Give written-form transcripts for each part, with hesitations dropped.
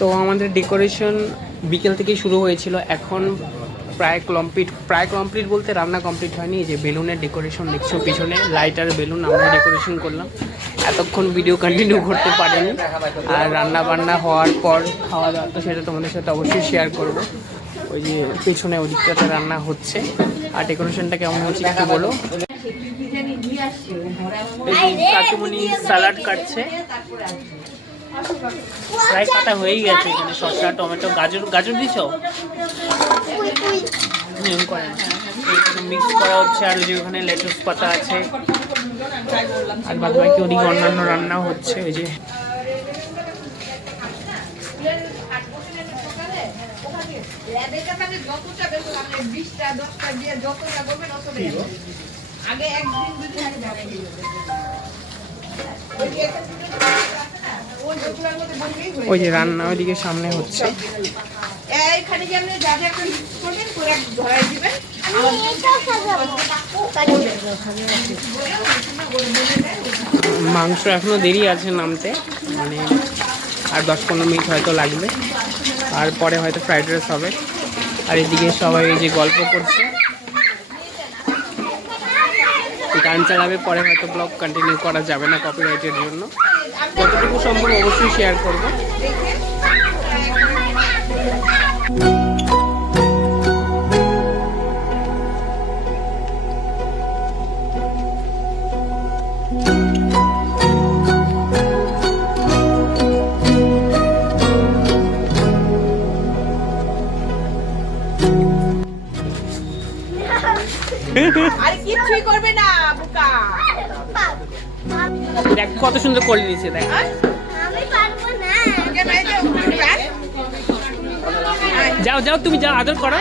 তো আমাদের ডেকোরেশন বিকেল থেকেই শুরু হয়েছিল, এখন প্রায় কমপ্লিট বলতে রান্না কমপ্লিট হয়নি। এই যে বেলুনের ডেকোরেশন দেখছো পিছনে, লাইট আর বেলুন আমরা ডেকোরেশন করলাম। এতক্ষণ ভিডিও কন্টিনিউ করতে পারিনি, আর রান্না বান্না হওয়ার পর খাওয়া দাওয়া তো সেটা তোমাদের সাথে অবশ্যই শেয়ার করব। ওই যে পেছনে ওদিকটাতে রান্না হচ্ছে। আর ডেকোরেশনটা কেমন হচ্ছে একটু বলো। কাকুমনি স্যালাড কাটছে, প্রায় কাটা হয়েই গেছে। এখানে শসা, টমেটো, গাজর দিছো, মিক্স করা হচ্ছে। আর যে ওখানে লেটুস পাতা আছে, আর বাদ বাকি ওদিকে অন্যান্য রান্নাও হচ্ছে। ওই যে ওই যে রান্না ওইদিকে সামনে হচ্ছে। মাংস এখনো দেরি আছে নামতে, মানে আর 10-15 মিনিট হয়তো লাগবে, আর পরে হয়তো ফ্রাইড রাইস হবে। আর এদিকে সবাই এই যে গল্প করছে, গান চালাবে, পরে হয়তো ব্লগ কন্টিনিউ করা যাবে না কপিরাইটের জন্য। যতটুকু সম্ভব অবশ্যই শেয়ার করবো। দেখ কত সুন্দর করে নিয়েছে, দেখ। যাও যাও, তুমি যাও, আদর করো।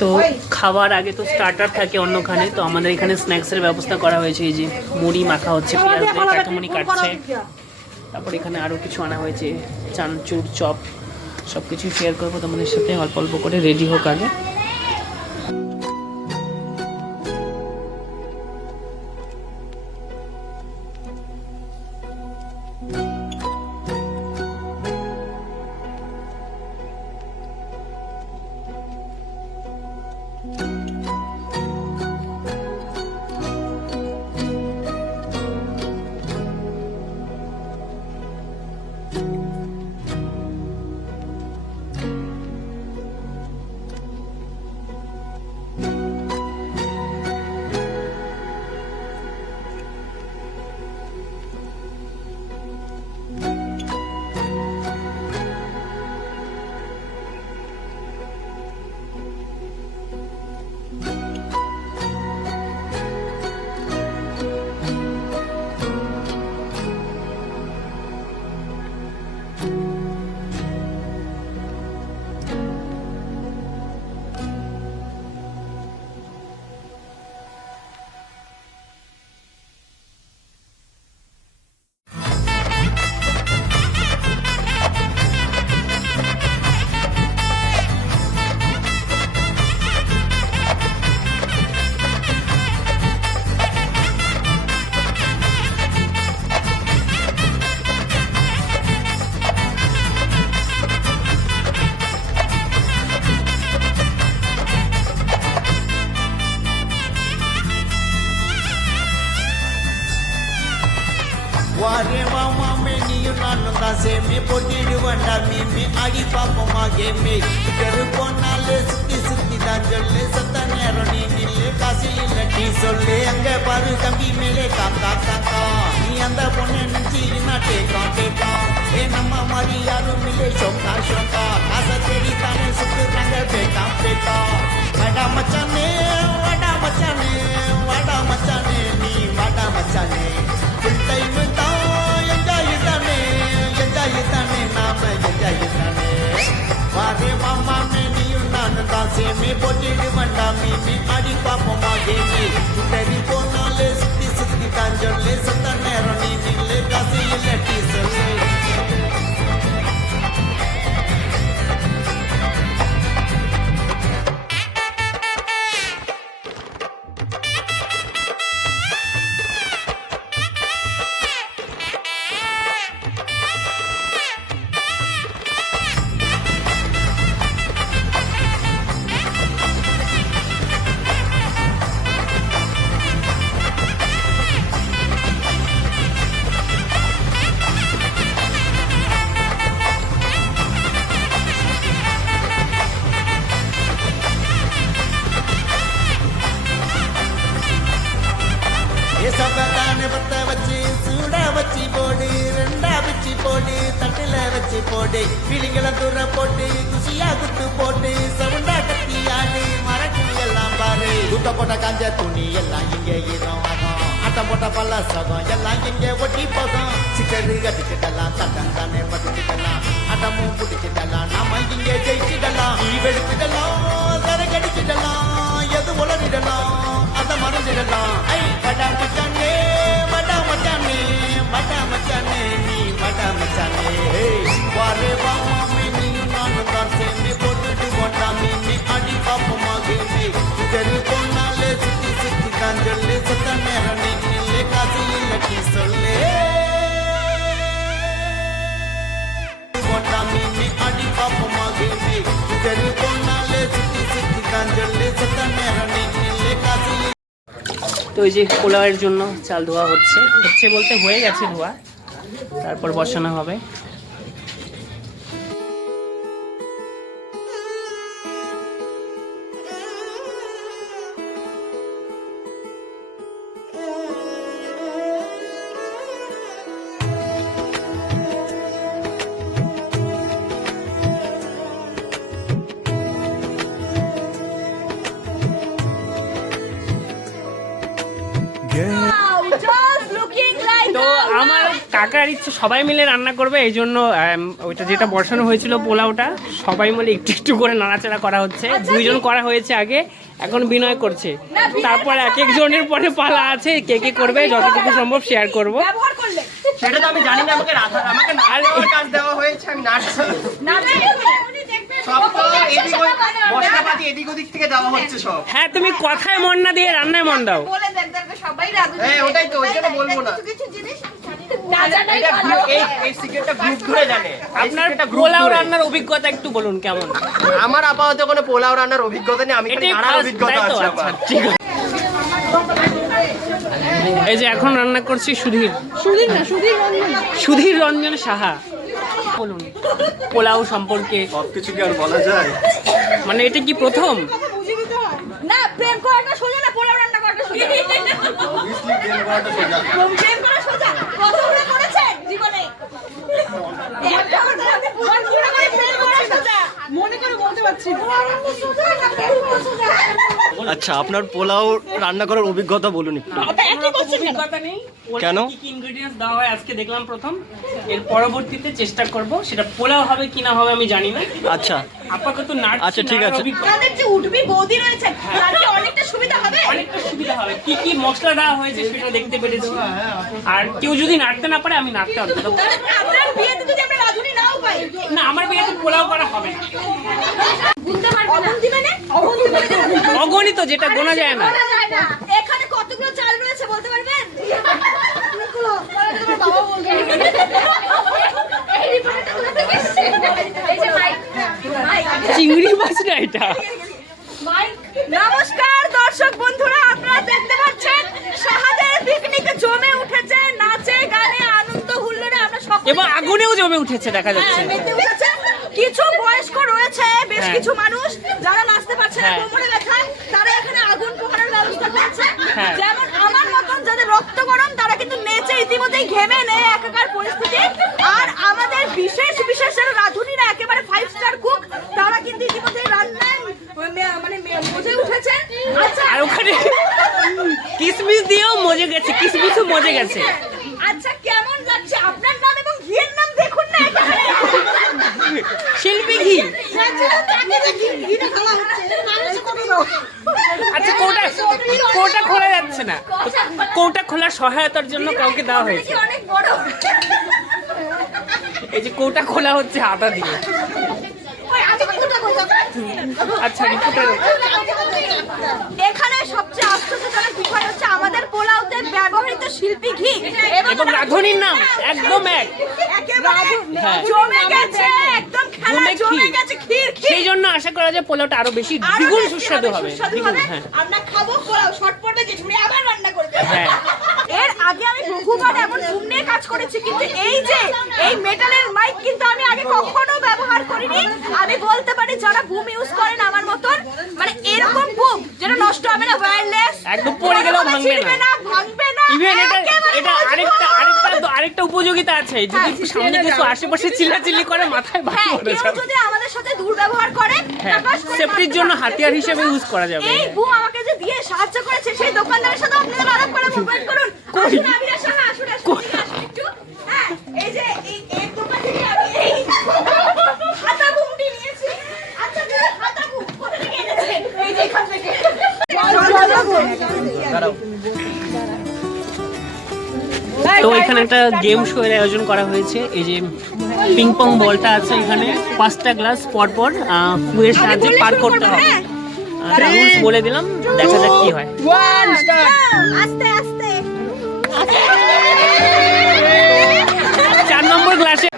তো খাবার আগে তো স্টার্টার থাকে অন্যখানে, তো আমাদের এখানে স্ন্যাক্সের ব্যবস্থা করা হয়েছে। এই যে মুড়ি মাখা হচ্ছে, পেঁয়াজ দিয়ে কাঠামুড়ি কাটছে। তারপর এখানে আরও কিছু আনা হয়েছে, চানাচুর, চপ, সব কিছু শেয়ার করবো তোমাদের সাথে। অল্প অল্প করে রেডি হোক আগে। Ware mama me ni nanu kase me potiru vanda me agi papa mage me teru ponale sutti danjalle satanero ni nille kasi lati solle anga paru kambi mele kaka kaka ni anda ponne nchi na teka e namma mari yaru mile shoka asa teri tane suttu ranga beka vada machane ni vada machane full time ta Ware mama me ni nanu kase me potiru vanda me adi papa mage me teru ponale sutti danjalle satanero ni nille kasi lati solle தானே பத்த வச்சு சூட வச்சு போடு ரெண்டா வச்சு போடு தட்டுல வச்சு போடு கிளிகளை தூர போட்டு குஷியா குத்து போட்டு சவுண்டா கத்தி ஆடு மரக்குழி எல்லாம் பாரு குத்த போட்ட காஞ்ச துணி எல்லாம் இங்கே ஈரம் ஆகும் ஆட்டம் போட்ட பல்ல சகம் எல்லாம் இங்கே ஒட்டி போகும் சிக்கரு கட்டிக்கிட்டலாம் தட்டம் தானே பட்டுக்கிட்டலாம் ஆட்டமும் பிடிச்சிடலாம் நாம இங்கே ஜெயிச்சிடலாம் வெடிச்சிடலாம் கரைக்கடிச்சிடலாம் எது உளறிடலாம் அதை மறந்துடலாம் ஐ வடா மச்சானே வடா மச்சானே வடா மச்சானே நீ வடா மச்சானே வாரே வாமாமே நீயும் நானும் தான் சேர்ந்து போட்டுட்டு போட்டாமே நீ அடி பாப்பமா கேமே தெரு பொண்ணாலே சுத்தி சுத்தி தான் சொல்லு சுத்த நேரம் நீ நில்லே காசு இல்லட்டி சொல்லு போட்டாமே நீ அடி பாப்பமா கேமே தெரு பொண்ணாலே சுத்தி சுத்தி தான் சொல்லு சுத்த நேரம் நீ নিলে কাছে তো এই যে পোলাওয়ের জন্য চাল ধোয়া হচ্ছে বলতে হয়ে গেছে ধোয়া, তারপর বসানো হবে। তো আমার কাকার ইচ্ছে সবাই মিলে রান্না করবে, এই জন্য ওইটা যেটা বসানো হয়েছিল পোলাওটা সবাই মিলে একটু একটু করে নাড়াচাড়া করা হচ্ছে। দুইজন করা হয়েছে আগে, এখন বিনয় করছে, তারপর এক একজনের পরে পালা আছে, কে কে করবে যতটুকু সম্ভব শেয়ার করব। সেটা তো আমি জানি না, আমাকে নাড়ার কাজ দেওয়া হয়েছে, আমি নাড়ছি। সব তো এদিক মশলাপাতি এদিক ওদিক থেকে দেওয়া হচ্ছে সব। হ্যাঁ, তুমি কথায় মন না দিয়ে রান্নায় মন দাও। হ্যাঁ ওটাই তো, ওই জন্য বলবো না। এই সিক্রেটটা গ্রুপ ধরে জানে। আপনার পোলাও রান্নার অভিজ্ঞতা একটু বলুন কেমন? আমার আপাতত কোনো পোলাও রান্নার অভিজ্ঞতা নেই, আমি খালি নাড়ার অভিজ্ঞতা আছে আমার। ঠিক আছে। এই যে এখন রান্না করছি সুধীর রঞ্জন সাহা। বলুন পোলাও সম্পর্কে সবকিছু কি আর বলা যায়? মানে এটা কি প্রথম? না, প্রেম করাটা সোজা না, পোলাও রান্না করাটা সোজা। অবভিয়াসলি প্রেম করাটা সোজা। প্রেম করা সোজা। কতগুলো করেছেন জীবনে? একটা কথা আপনি মন পুরো করে প্রেম করা সোজা। মনে করে বলতে পারছি না। সোজা না, প্রেম করা সোজা। আচ্ছা, আপনার পোলাও রান্না করার অভিজ্ঞতা বলুন একটু। ওটা একই করছেন কেন? অভিজ্ঞতা নেই। কেন? কি কি ইনগ্রেডিয়েন্টস দেওয়া হয় আজকে দেখলাম প্রথম, এর পরবর্তীতে চেষ্টা করব সেটা পোলাও হবে কিনা হবে আমি জানি না। আচ্ছা আপাতত নাড়ছি। আচ্ছা, ঠিক আছে। তাদের যে উঠবি বৌদি রয়েছে, তার কি অনেকটা সুবিধা হবে? অনেকটা সুবিধা হবে, কি কি মশলা দেওয়া হয়েছে সেটা দেখতে পেরেছি। আর কেউ যদি নাড়তে না পারে আমি নাড়তে পারবো। তাহলে আপনার বিয়েতে যদি আমরা রাঁধুনি নাও পাই, না, আমার বিয়েতে পোলাও করা হবে না। গুনতে পারবে না। অগুন্তি মানে? অগুন্তি মানে অগণিত, যেটা গোনা যায় না। বলা যায় না। এখানে কতগুলো চাল রয়েছে বলতে পারবেন? অনেকগুলো। তোমার বাবা বলবে। এই রিপোর্টটা কোথা থেকে এসেছে? এই যে মাইক। চিংড়ি মাছ না এটা। নমস্কার দর্শক বন্ধুরা, আপনারা দেখতে পাচ্ছেন শাহাদের পিকনিকে জমে উঠেছে নাচে গানে আনন্দ হুল্লোড়ে। আমরা সকলে এবং আগুনেও জমে উঠেছে দেখা যাচ্ছে। মেতে উঠেছে। কিছু বয়স্ক রয়েছে, বেশ হ্যাঁ। কিছু মানুষ যারা নাচতে পারছে না হ্যাঁ। কোমরে ব্যথায়, তারা এখানে আগুন পোহানোর ব্যবস্থা করছে। হ্যাঁ। যেমন আমার মতন যাদের রক্ত গরম, তারা কিন্তু নেচে ইতিমধ্যেই ঘেমে নেয় একাকার পরিস্থিতি। আর আমাদের বিশেষ যারা রাঁধুনিরা একেবারে 5 স্টার কুক, তারা কিন্তু ইতিমধ্যেই রান্নায় মানে মজে উঠেছে। আচ্ছা, আর ওখানে কিসমিস দিয়েও মজে গেছে, কিসমিসও মজে গেছে। আচ্ছা কেমন লাগছে? আপনার নাম এবং ঘিয়ের নাম দেখুন না এখানে। শিল্পী ঘি। ঘিটা খাওয়া হচ্ছে। আচ্ছা, কোটা খোলা যাচ্ছে না, কোটা খোলার সহায়তার জন্য কাউকে দেওয়া হয়েছে। অনেক বড়। এই যে কোটা খোলা হচ্ছে আটা দিয়ে। আচ্ছা, রিপোর্টার। এখানে সবচেয়ে আশ্চর্যজনক বিষয় হচ্ছে আমাদের পোলাওতে ব্যবহৃত শিল্পী ঘি এবং রাঁধুনির নাম একদম এক। একেবারে হ্যাঁ। জমে গেছে, একদম খেলা জমে গেছে। ক্ষীর সেই জন্য আশা করা যায় পোলাওটা আরো বেশি দ্বিগুণ সুস্বাদু হবে। দ্বিগুণ, হ্যাঁ। আমরা খাবো পোলাও, শর্ট পড়বে জেঠুরি আবার রান্না করবে। হ্যাঁ। এর আগে আমি বহুবার এমন বুম নিয়ে কাজ করেছি, কিন্তু এই যে এই মেটালের মাইক কিন্তু আমি আগে কখনো ব্যবহার করিনি। আমি বলতে পারি যারা বুম ইউজ করেন আমার মতন, মানে এরকম বুম যেটা নষ্ট হবে না, ওয়্যারলেস, একদম পড়ে গেলেও ভাঙবে না। ভাঙবে না। ইভেন একটা উপযোগিতা আছে, যদি সামনে কিছু আশেপাশে চিল্লাচিল্লি করে মাথায় বাজ হ্যাঁ, পড়ে কেউ যাবে। যদি আমাদের সাথে দুর্ব্যবহার করে, হ্যাঁ, টাকাস করে সেফটির জন্য হাতিয়ার হিসেবে ইউজ করা যাবে। এই বউ আমাকে যে দিয়ে সাহায্য করেছে, সেই দোকানদারের সাথে আপনারা আলাপ করে মোবাইল করুন। আসুন, আবিরের সাথে আসুন, আসুন, এদিকে আসুন একটু। হ্যাঁ, এই যে এই দোকান থেকে আমি এই হাতা বুমটি নিয়েছি। আচ্ছা, তুমি হাতা বুম কোথা থেকে এনেছেন? এই যে এখান থেকে। তো এখানে একটা গেম শো এর আয়োজন করা হয়েছে। এই যে পিং পং বলটা আছে এখানে, 5টা গ্লাস পরপর ফুয়ের সাহায্যে পার করতে হবে। রুলস বলে দিলাম, দেখা যাক কি হয়। আস্তে আস্তে 4 নম্বর গ্লাসে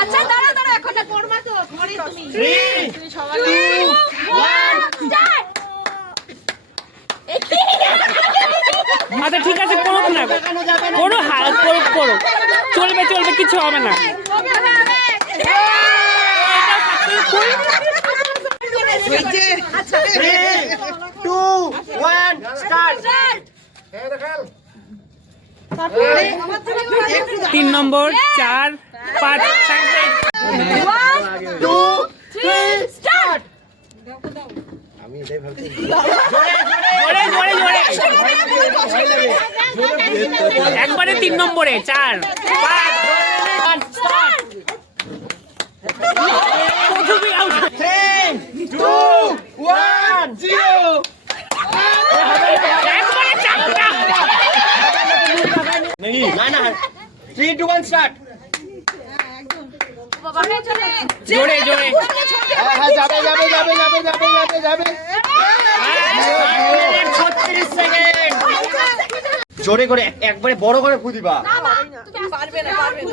আচ্ছা, দাঁড়া দাঁড়া, এখন না করবা তো ঘরে তুমি। 3, 2, 1 স্টার্ট। আচ্ছা ঠিক আছে, করুক না, কোনো হাল করুক, করুক, চলবে চলবে, কিছু হবে না। আচ্ছা 3, 2, 1 স্টার্ট 3 নম্বর, 4, 5, 1 2 3 স্টার্ট। জোরে জোরে জোরে, একবারে 3 নম্বরে, 4, 5, স্টার্ট প্রথমেই আউট। 3, 2, 1 0 একবারে 4টা। না না 3, 2, 1 স্টার্ট জোরে জোরে, হ্যাঁ যাবে যাবে যাবে যাবে যাবে যাবে যাবে 36 সেকেন্ড জোরে করে একবারে বড় করে ফু দিবা। তুমি পারবে না, পারবে না।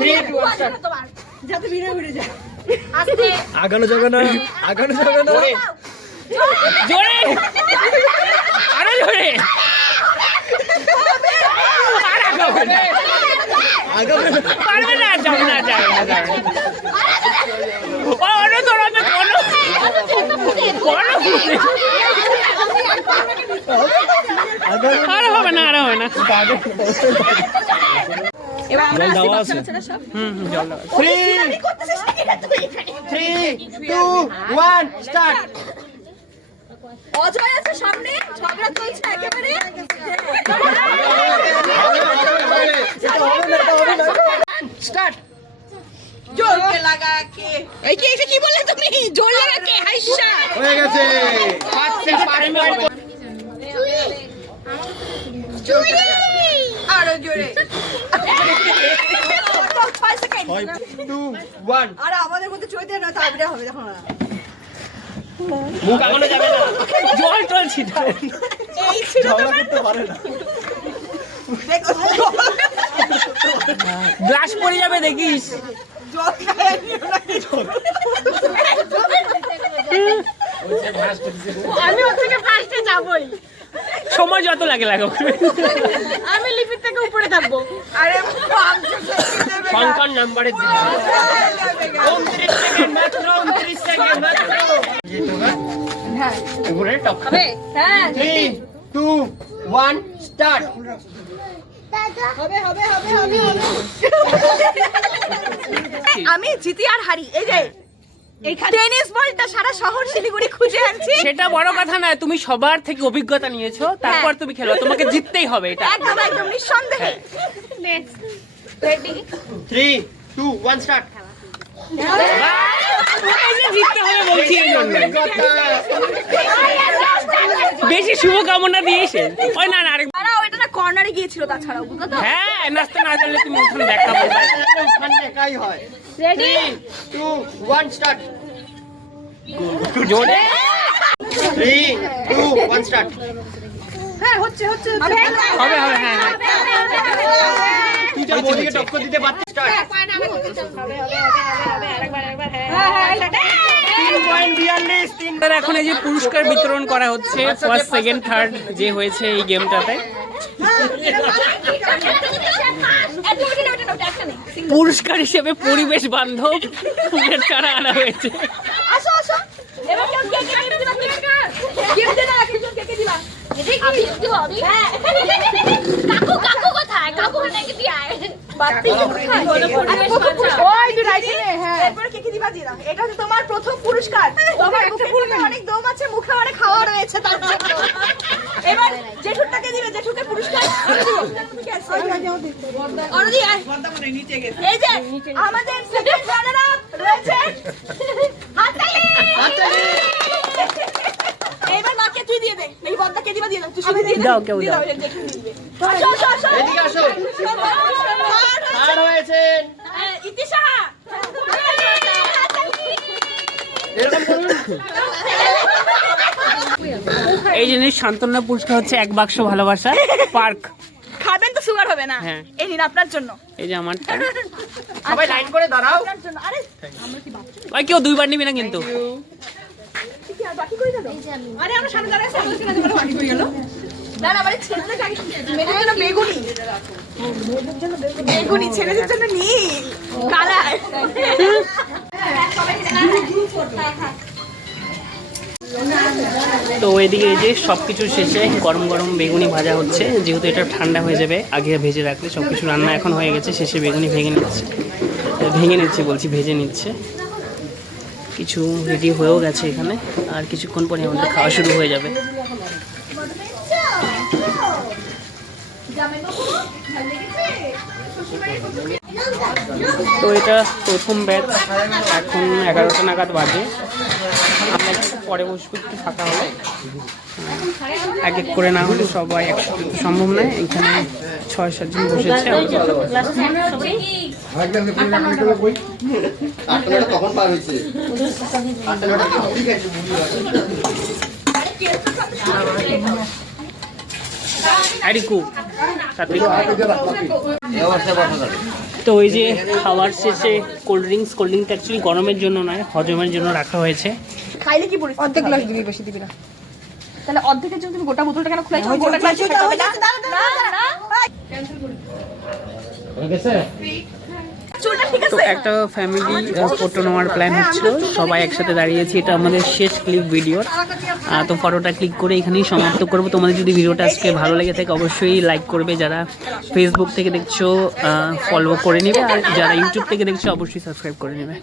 3, 2, 1 স্টার্ট যাতে ভিড়ে ভিড়ে যায়। আস্তে আগানো যাবে না, আগানো যাবে না। জোরে, আরো জোরে, আর আগাবে না, পারবে না, যাবে না, যাবে না, যাবে না। ও, অন্য ধরনের কোনো আর হবে না, আর হবে না। এবার আমরা জল দেওয়া আসি, আছে? বাচ্চারা সব। জল দাও। 3, 2, 1 স্টার্ট অজয় আছে সামনে, ঝগড়া চলছে একেবারে। স্টার্ট জোরকে লাগা কে, এই কি এটা কি বললে তুমি? জোর লাগা কে, হাইশা। হয়ে গেছে 5 সেকেন্ড আরো জোরে। 5 সেকেন্ড। 2, 1 আর আমাদের মধ্যে চৈতে না, তারপরে হবে দেখো না। মুখ আগানো যাবে না। জল টল ছিটা, এই ছিল ঝগড়া করতে পারে না। দেখো গ্লাস পড়ে যাবে দেখিস। জল খায় নিও না। আমি ওর থেকে ফার্স্টে যাবই। সময় যত লাগে লাগাবো। আমি লিপির থেকে উপরে থাকবো। আরে সংখ্যার নাম্বারে দিন 29 সেকেন্ড মাত্র 29 সেকেন্ড মাত্র হ্যাঁ উপরে টপ হবে। হ্যাঁ 3, 2, 1 স্টার্ট হবে হবে হবে হবে হবে। আমি জিতি আর হারি, এই যে এইখানে টেনিস বলটা সারা শহর শিলিগুড়ি খুঁজে আনছি। সেটা বড় কথা নয়, তুমি সবার থেকে অভিজ্ঞতা নিয়েছো, তারপর তুমি খেলো, তোমাকে জিততেই হবে এটা। একদম একদম নিঃসন্দেহে। নেক্সট রেডি 3, 2, 1 স্টার্ট জিততে হবে বলছি এই জন্য। বেশি শুভকামনা দিয়েছে। ওই না না, আরেক আরে ওইটা না কর্নারে গিয়েছিল, তাছাড়াও বুঝলো তো। হ্যাঁ, নাচতে না জানলে তুমি ওখানে দেখাবো। ওখানে একাই হয় রেডি 3, 2, 1 স্টার্ট জোরে 3, 2, 1 স্টার্ট হ্যাঁ হচ্ছে হচ্ছে হবে হবে হবে, হ্যাঁ হ্যাঁ। তুই যা বডিকে টক্কর দিতে পারছিস স্টার্ট 3.42 এবার এখন এই যে পুরস্কার বিতরণ করা হচ্ছে, ফার্স্ট সেকেন্ড থার্ড যে হয়েছে এই গেমটাতে। পুরস্কার হিসেবে পরিবেশ বান্ধব ফুলের চারা আনা হয়েছে। আসো আসো, এবার কেউ কে কে গিফট দিবা? গিফট দিবা, কিছু কে কে দিবা? এটা কি গিফট দিব আমি? হ্যাঁ কাকু কাকু কোথায়? বাড়তি দুধ খায়। ওই যে রাইটিনে, হ্যাঁ। এরপরে কে কি দিবা দিলাম। এটা হচ্ছে তোমার প্রথম পুরস্কার। তোমার মুখে অনেক দম আছে, মুখে অনেক খাওয়া রয়েছে তার জন্য। এবার জেঠুরটাকে দিবে, জেঠুকে পুরস্কার। অরদি আয়। এই যে আমাদের সেকেন্ড রানার আপ রয়েছে হাততালি। এবার মাকে তুই দিয়ে দে। এই বদ্দাকে দিবা দিয়ে দাও। তুই সবাই দিয়ে দাও, কেউ দাও। জেঠু দিবে। আসো আসো আসো। এদিকে আসো। আর হয়েছেন ইতি সাহা। এরকম করুন। এই জিনিস সান্ত্বনা পুরস্কার হচ্ছে 1 বাক্স ভালোবাসা পার্ক। খাবেন তো সুগার হবে না। হ্যাঁ। এই নিন আপনার জন্য। এই যে আমারটা। সবাই লাইন করে দাঁড়াও। আপনার জন্য। আরে ভাই কেউ 2 বার নিবি না কিন্তু। কি আর বাকি কই গেল? আরে আমরা সামনে দাঁড়াই আছি, আমরা সেখানে বলে বাকি কই গেল? না না, মানে ছেলেদের আগে মেয়েদের জন্য বেগুনি। বেগুনি, ছেলেদের জন্য নীল কালার। তো এদিকে এই যে সব কিছু শেষে গরম গরম বেগুনি ভাজা হচ্ছে, যেহেতু এটা ঠান্ডা হয়ে যাবে আগে ভেজে রাখলে। সব কিছু রান্না এখন হয়ে গেছে, শেষে বেগুনি ভেজে নিচ্ছে, ভেজে নিচ্ছে। কিছু রেডি হয়েও গেছে এখানে, আর কিছুক্ষণ পরে আমাদের খাওয়া শুরু হয়ে যাবে। তো এটা প্রথম ব্যাচ, এখন 11টা নাগাদ বাজে। আমরা একটু পরে বসবো, একটু ফাঁকা হলে। এক এক করে না হলে সবাই একসাথে তো সম্ভব নয়। এখানে 6-7 জন বসেছে। তখন পার হয়েছে তো ওই যে খাওয়ার শেষে কোল্ড ড্রিঙ্কসটা অ্যাকচুয়ালি গরমের জন্য নয়, হজমের জন্য রাখা হয়েছে। খাইলে কি পরিস্থিতি? অর্ধেক গ্লাস দিবি, বেশি দিবি না। তাহলে অর্ধেকের জন্য তুমি গোটা বোতলটা কেন খুলাইছো? গোটা গ্লাস খেতে হবে না। না ক্যান্সেল করি। হয়ে গেছে? চুলটা ঠিক তো আছে? একটা ফ্যামিলি ফটো নেওয়ার প্ল্যান হচ্ছিল, সবাই একসাথে দাঁড়িয়েছি। এটা আমাদের শেষ ক্লিপ ভিডিওর। তো ফটোটা ক্লিক করে এখানেই সমাপ্ত করবো। তোমাদের যদি ভিডিওটা আজকে ভালো লেগে থাকে অবশ্যই লাইক করবে। যারা ফেসবুক থেকে দেখছো ফলো করে নেবে, আর যারা ইউটিউব থেকে দেখছো অবশ্যই সাবস্ক্রাইব করে নেবে।